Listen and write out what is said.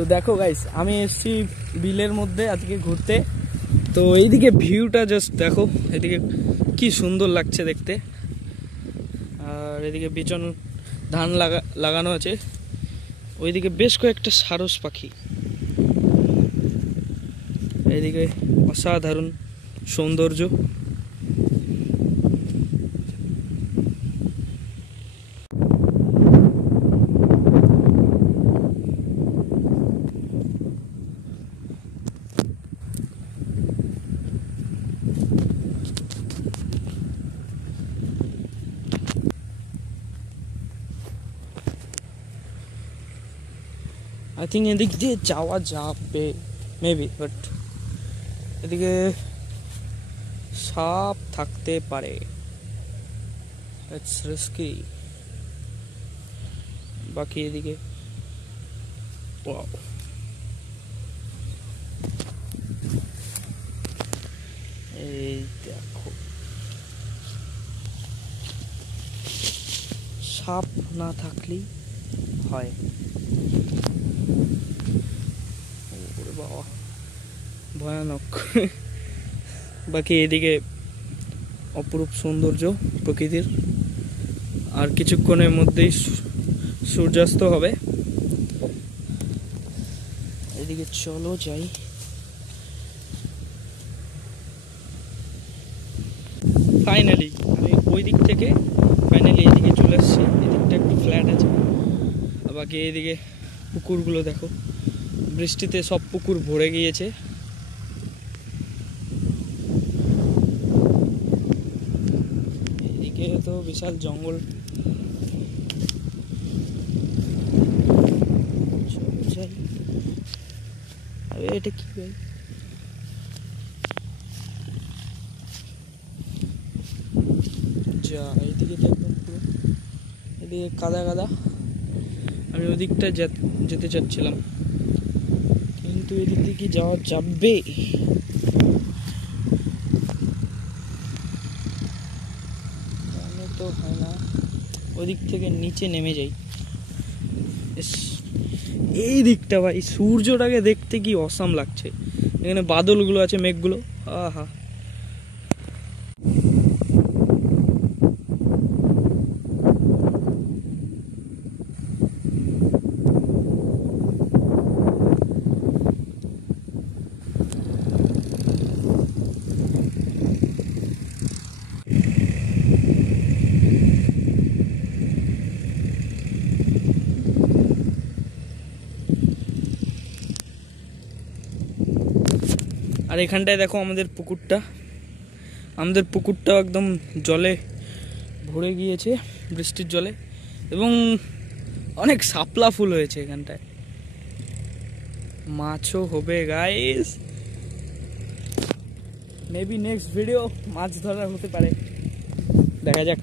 তো দেখো গাইস, আমি এসেছি বিলের মধ্যে আজকে ঘুরতে। তো এইদিকে ভিউটা জাস্ট দেখো, এদিকে কি সুন্দর লাগছে দেখতে। আর এদিকে বিচন ধান লাগানো আছে। ওইদিকে বেশ কয়েকটা সারস পাখি। এদিকে অসাধারণ সৌন্দর্য। আই থিঙ্ক এদিক দিয়ে যাওয়া যাবে মেবি, বাট এদিকে সাপ থাকতে পারে। It's risky. বাকি এদিকে ওয়াও, এই দেখো সাপ না থাকলেই হয়। বাবা ভয়ানক। বাকি এদিকে অপরূপ সৌন্দর্য প্রকৃতির। আর কিছুক্ষণের মধ্যেই সূর্যাস্ত হবে। এদিকে চলো যাই। ফাইনালি আমি ওই দিক থেকে ফাইনালি এদিকে চলে এসেছি। এদিকটা একটু ফ্ল্যাট আছে। বাকি এদিকে পুকুরগুলো দেখো, বৃষ্টিতে সব পুকুর ভরে গিয়েছে। এদিকে তো বিশাল জঙ্গল। এটা কি ভাই? যা এইদিকে তো একদম পুরো এদিকে কাদা কাদা। আমি ওদিকটা যেতে চাচ্ছিলাম, কিন্তু এদিক দিয়ে কি যাওয়া যাবে? তো হয় না, ওদিক থেকে নিচে নেমে যাই। এই দিকটা ভাই সূর্যটাকে দেখতে কি অসাম লাগছে। এখানে বাদলগুলো আছে, মেঘগুলো, আহা। আর এখানটায় দেখো আমাদের পুকুরটা একদম জলে ভরে গিয়েছে বৃষ্টির জলে, এবং অনেক শাপলা ফুল হয়েছে এখানটায়। মাছও হবে গাইস, মেবি নেক্সট ভিডিও মাছ ধরা হতে পারে, দেখা যাক।